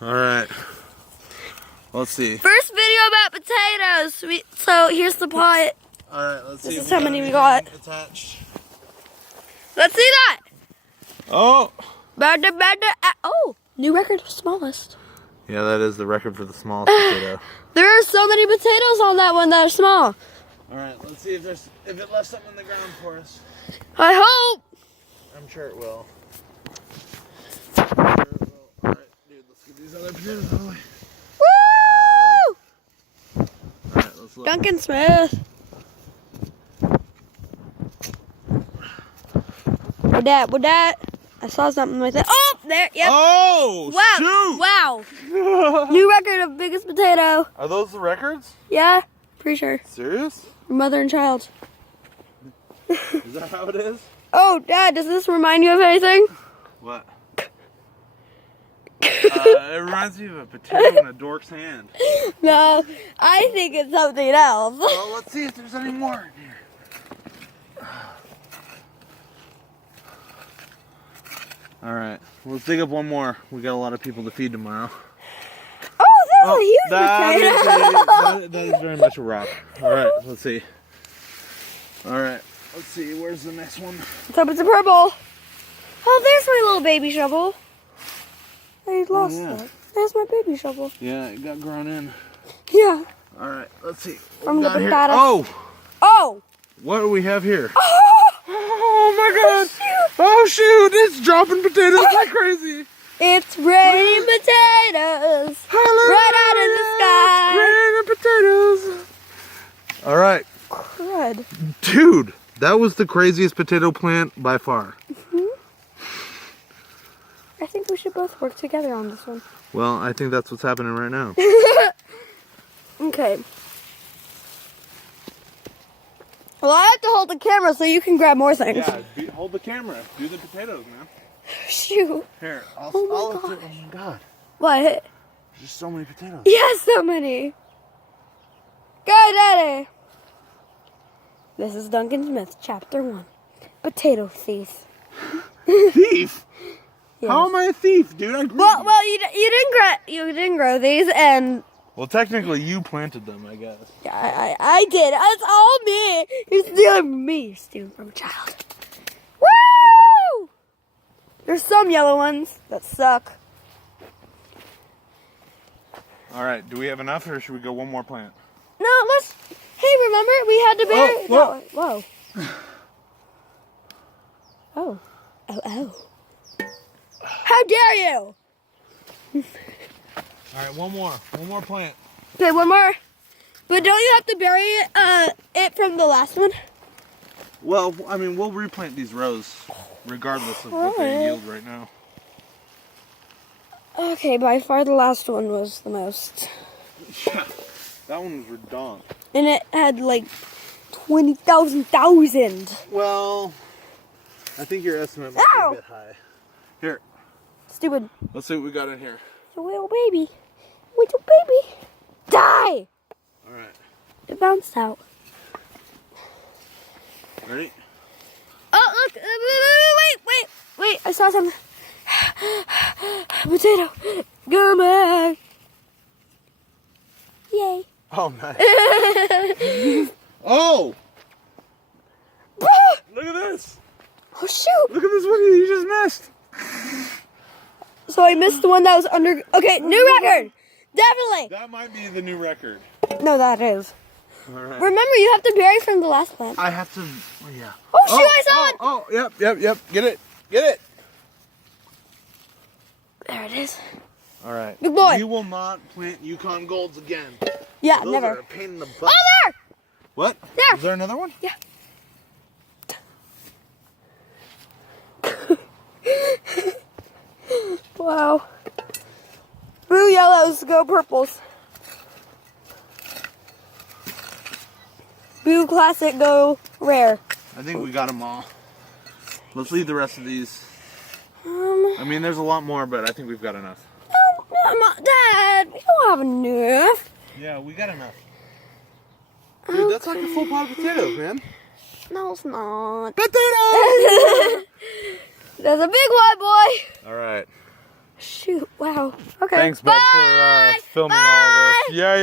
All right. Let's see. First video about potatoes. So here's the pot. All right. Let's see. This is how many we got. Attached. Let's see that. Oh. Oh, new record for smallest. Yeah, that is the record for the smallest potato. There are so many potatoes on that one that are small. All right. Let's see if it left something in the ground for us. I hope. I'm sure it will. All right, dude. Let's get these other potatoes out of the way. Woo! All right. Let's look. Duncan Smith. What that? I saw something like that. Oh, there. Yep. Oh, Wow. shoot. Wow. New record of biggest potato. Are those the records? Yeah, pretty sure. Serious? Mother and child. Is that how it is? Oh, Dad, does this remind you of anything? What? It reminds me of a potato in a dork's hand. No, I think it's something else. Well, let's see if there's any more in here. All right, let's dig up one more. We got a lot of people to feed tomorrow. Oh, that's a huge potato. That is very much a rock. All right, let's see. All right, let's see. Where's the next one? Let's hope it's a purple. Oh, there's my little baby shovel. I lost it. There's my baby shovel. Yeah, it got grown in. Yeah. All right, let's see. From the Here. potato. Oh, what do we have here? Oh my God! Oh shoot! It's dropping potatoes like crazy. It's raining potatoes right out of the sky. Raining potatoes. All right, Crud. dude, that was the craziest potato plant by far. I think we should both work together on this one. Well, I think that's what's happening right now. Okay. Well, I have to hold the camera so you can grab more things. Yeah, hold the camera. Do the potatoes, man. Shoot. Here, Oh oh my God. What? There's just so many potatoes. Yes, so many. Go, Daddy. This is Duncan Smith, Chapter 1. Potato Thief. Thief? Yes. How am I a thief, dude? I grew them. Well, you didn't grow these, and Well, technically, you planted them, I guess. yeah, I did. It's all me. You're stealing from me. You're stealing from a child. Woo! There's some yellow ones that suck. All right, do we have enough, or should we go one more plant? No, let's. Hey, remember we had to bury. whoa. Whoa. Oh. Oh. How dare you! All right, one more plant. Okay, one more. But don't you have to bury it from the last one? Well, I mean, we'll replant these rows, regardless of what they yield right now. Okay, by far the last one was the most. Yeah, that one was redonk. And it had like 20,000. Well, I think your estimate might be a bit high. Here, Stupid. let's see what we got in here. It's a little baby. Little baby. Die! All right, It bounced out. ready? Oh, look. Wait. I saw something. Potato. Go back. Yay. Oh, nice. Oh! Look at this. Oh, shoot. Look at this one you just missed. So I missed the one that was under. Okay, new record. Definitely. That might be the new record. No, that is. All right. Remember, you have to bury from the last plant. I have to. Oh, yeah. Oh, shoot, I saw it. Oh, yep. Get it. There it is. All right. Big boy. You will not plant Yukon Golds again. Yeah, Those never. are a pain in the butt. Oh, there. What? There. Is there another one? Yeah. Wow. Blue yellows go purples. Blue classic go rare. I think we got them all. Let's leave the rest of these. No, I mean, there's a lot more, but I think we've got enough. Dad, we don't have enough. Yeah, we got enough. Dude, that's like a full pot of potatoes, man. No, it's not. Potatoes! There's a big one, boy. All right. Shoot, wow. Okay. Thanks, bud, for filming all this. Yeah, yeah.